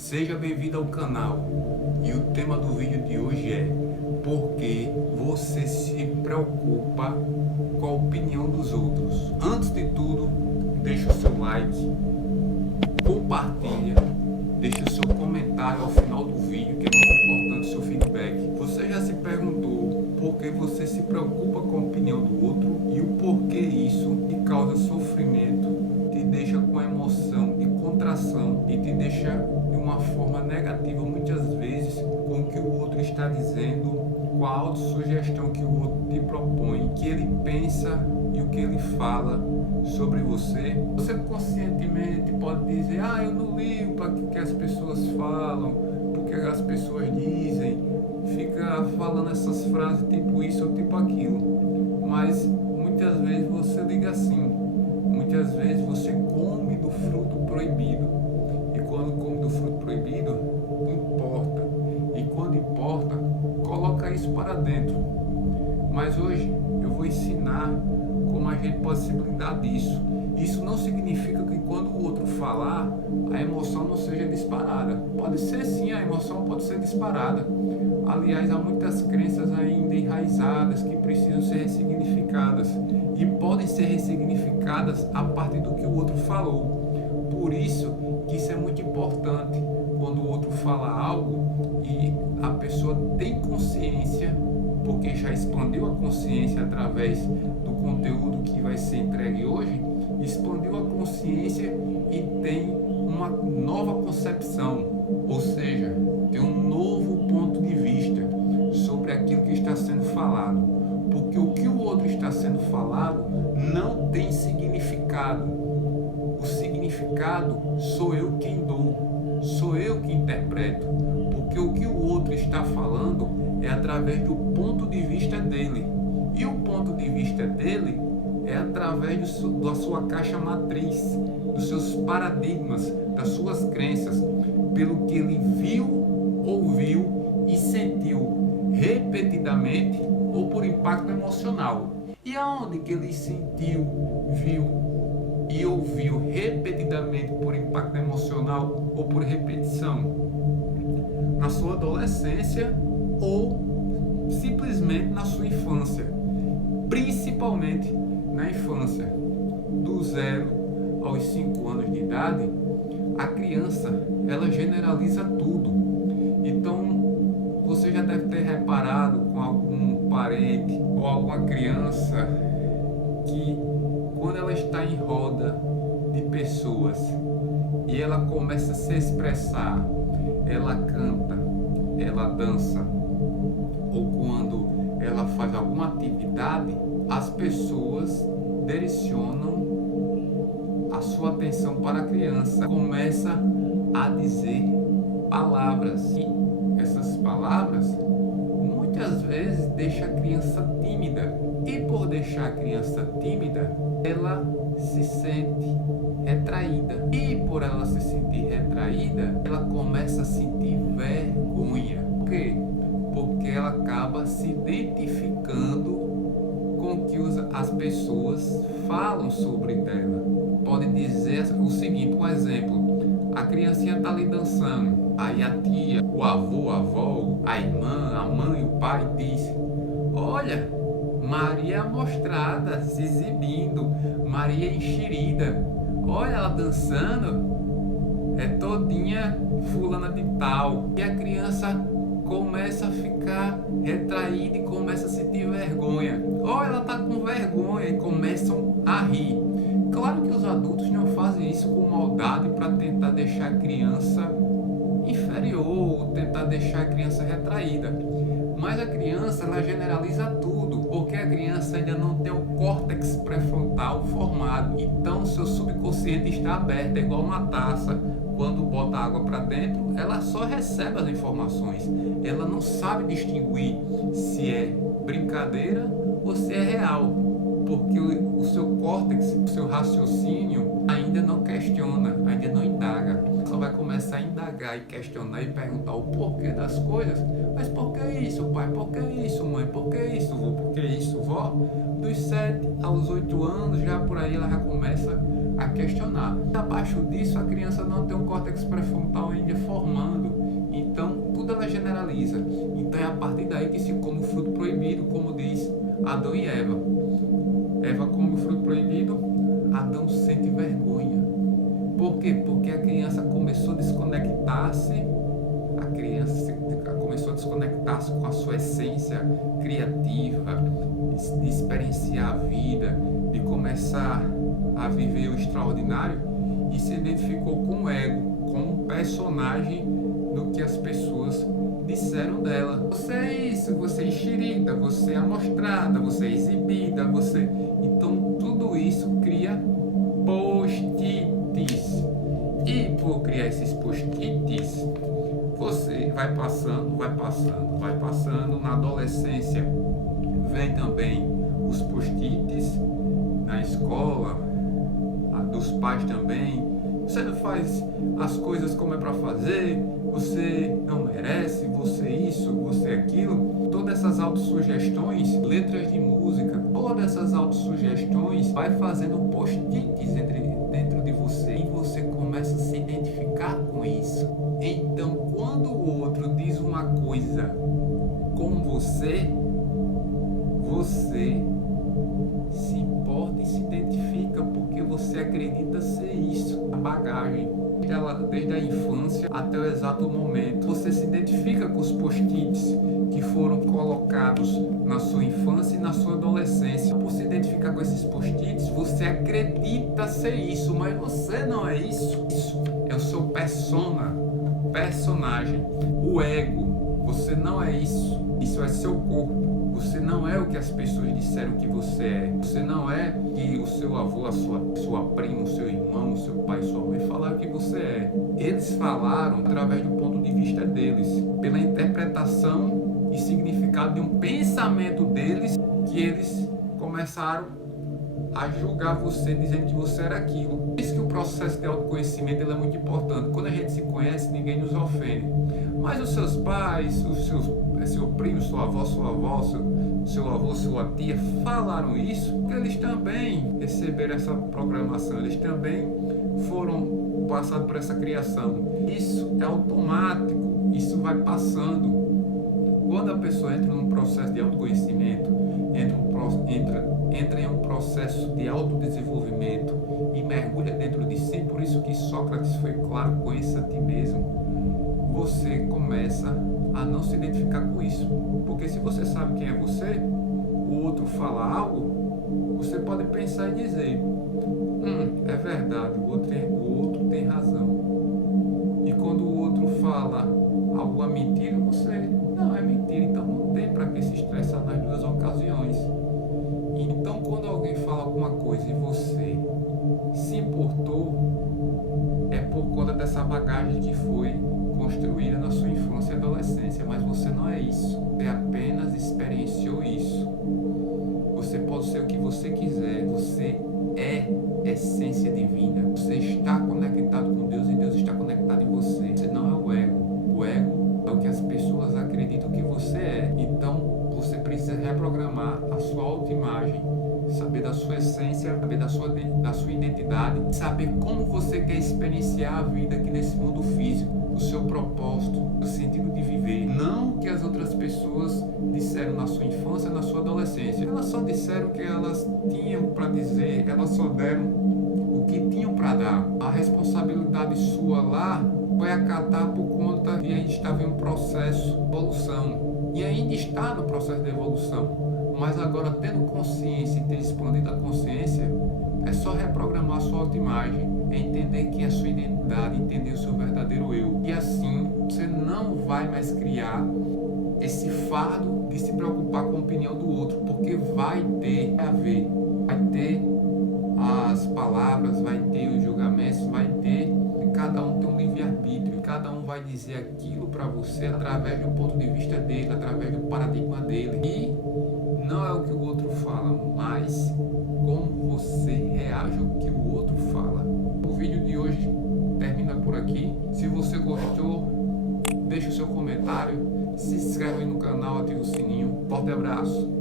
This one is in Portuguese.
Seja bem-vindo ao canal e o tema do vídeo de hoje é por que você se preocupa com a opinião dos outros. Antes de tudo, deixa o seu like, compartilha, deixa o seu comentário ao final do vídeo, que é muito importante o seu feedback. Você já se perguntou por que você se preocupa com a opinião do outro e o porquê isso te causa sofrimento, te deixa com emoção de contração e te deixa de uma forma negativa muitas vezes com o que o outro está dizendo, com a autossugestão que o outro te propõe, o que ele pensa e o que ele fala sobre você. Você conscientemente pode dizer: eu não ligo para o que as pessoas falam, porque as pessoas dizem, fica falando essas frases tipo isso ou tipo aquilo. Mas muitas vezes você liga sim, muitas vezes você come do fruto proibido, e quando come do fruto proibido, importa, e quando importa, coloca isso para dentro. Mas hoje eu vou ensinar como a gente pode se blindar disso. Isso não significa que quando o outro falar, a emoção não seja disparada. Pode ser sim, a emoção pode ser disparada. Aliás, há muitas crenças ainda enraizadas que precisam ser ressignificadas e podem ser ressignificadas a partir do que o outro falou. Por isso que isso é muito importante quando o outro fala algo e a pessoa tem consciência, porque já expandiu a consciência através do conteúdo que vai ser entregue hoje, expandiu a consciência e tem uma nova concepção, ou seja, tem um novo ponto de vista sobre aquilo que está sendo falado, porque o que o outro está sendo falado não tem significado. O significado sou eu quem dou, sou eu que interpreto, porque o que o outro está falando é através do ponto de vista dele, e o ponto de vista dele é através da sua caixa matriz, dos seus paradigmas, das suas crenças, pelo que ele viu, ouviu e sentiu repetidamente ou por impacto emocional. E aonde que ele sentiu, viu e ouviu repetidamente por impacto emocional ou por repetição? Na sua adolescência ou simplesmente na sua infância, principalmente na infância. Do 0 aos 5 anos de idade, a criança, ela generaliza tudo. Então, você já deve ter reparado com algum parente ou alguma criança que quando ela está em roda de pessoas e ela começa a se expressar, ela canta, ela dança, ou quando ela faz alguma atividade, as pessoas direcionam a sua atenção para a criança, começa a dizer palavras, e essas palavras muitas vezes deixam a criança tímida, e por deixar a criança tímida, ela se sente retraída, e por ela se sentir retraída, ela começa a sentir vergonha. Por quê? Porque ela acaba se identificando com o que as pessoas falam sobre ela. Pode dizer o seguinte, um exemplo: a criancinha está ali dançando, aí a tia, o avô, a avó, a irmã, a mãe, o pai diz: olha, Maria amostrada, se exibindo, Maria enxerida, olha ela dançando, é todinha fulana de tal. E a criança começa a ficar retraída e começa a sentir vergonha. Ou ela está com vergonha e começam a rir. Claro que os adultos não fazem isso com maldade para tentar deixar a criança inferior ou tentar deixar a criança retraída. Mas a criança, ela generaliza tudo, porque a criança ainda não tem o córtex pré-frontal formado. Então, seu subconsciente está aberto, é igual uma taça. Quando bota água para dentro, ela só recebe as informações. Ela não sabe distinguir se é brincadeira ou se é real, porque o seu córtex, o seu raciocínio ainda não questiona, ainda não indaga. Só vai começar a indagar e questionar e perguntar o porquê das coisas. Mas por que isso, pai? Por que isso, mãe? Por que isso, vô? Por que isso, vó? Dos 7 aos 8 anos, já por aí ela já começa a questionar. Abaixo disso, a criança não tem um córtex pré-frontal ainda formado. realiza. Então é a partir daí que se come o fruto proibido, como diz Adão e Eva. Eva come o fruto proibido, Adão sente vergonha. Por quê? Porque a criança começou a desconectar-se, começou a desconectar-se com a sua essência criativa, de experienciar a vida, de começar a viver o extraordinário, e se identificou com o ego, como personagem do que as pessoas disseram dela. Você é isso, você é enxerida, você é amostrada, você é exibida, você... Então tudo isso cria post-its. E por criar esses post-its, você vai passando, na adolescência vem também os post-its, na escola, dos pais também. Você não faz as coisas como é para fazer, você não merece, você isso, você aquilo. Todas essas autossugestões, letras de música, todas essas autossugestões vai fazendo post-its dentro de você, e você começa a se identificar com isso. Então, quando o outro diz uma coisa com você, você se importa e se identifica, porque você acredita ser isso. A bagagem, desde a infância até o exato momento, você se identifica com os post-its que foram colocados na sua infância e na sua adolescência. Por se identificar com esses post-its, você acredita ser isso, mas você não é isso. Isso é o seu personagem, o ego. Você não é isso. Isso é seu corpo. Você não é o que as pessoas disseram que você é. Você não é que o seu avô, a sua prima, o seu irmão, o seu pai, sua mãe falaram que você é. Eles falaram através do ponto de vista deles, pela interpretação e significado de um pensamento deles, que eles começaram a julgar você, dizendo que você era aquilo. Por isso que o processo de autoconhecimento ele é muito importante. Quando a gente se conhece, ninguém nos ofende. Mas os seus pais, seu primo, sua avó, seu avô, sua tia falaram isso, porque eles também receberam essa programação, eles também foram passados por essa criação. Isso é automático, isso vai passando. Quando a pessoa entra num processo de autoconhecimento, entra em um processo de autodesenvolvimento e mergulha dentro de si, por isso que Sócrates foi claro: conheça a ti mesmo. Você começa a não se identificar com isso, porque se você sabe quem é você, o outro fala algo, você pode pensar e dizer: é verdade, o outro tem razão. E quando o outro fala alguma mentira, você: não, é mentira, então não tem para que se estressar nas duas ocasiões. Então, quando alguém fala alguma coisa e você se importou, é por conta dessa bagagem que foi construída na sua infância e adolescência. Mas você não é isso, você apenas experienciou isso. Você pode ser o que você quiser, você é essência divina, você está conectado com Deus e Deus está conectado em você. Você não é o ego é o que as pessoas acreditam que você é. Então você precisa reprogramar a sua autoimagem, saber da sua essência, saber da sua identidade, saber como você quer experienciar a vida aqui nesse mundo físico, o seu propósito, o sentido de viver. Não o que as outras pessoas disseram na sua infância, na sua adolescência. Elas só disseram o que elas tinham para dizer, elas só deram o que tinham para dar. A responsabilidade sua lá foi acatar por conta de a gente estava em um processo de evolução. E ainda está no processo de evolução, mas agora tendo consciência e ter expandido a consciência, é só reprogramar a sua autoimagem, é entender quem é a sua identidade, entender o seu verdadeiro eu. E assim você não vai mais criar esse fardo de se preocupar com a opinião do outro, porque vai ter as palavras, vai ter os julgamentos, vai ter, cada um tem um livre-arbítrio, cada um vai dizer aquilo para você através do ponto de vista dele, através do paradigma dele. E não é o que o outro fala, mas como você reage ao que o outro fala. O vídeo de hoje termina por aqui. Se você gostou, deixa o seu comentário, se inscreve no canal, ativa o sininho. Forte abraço!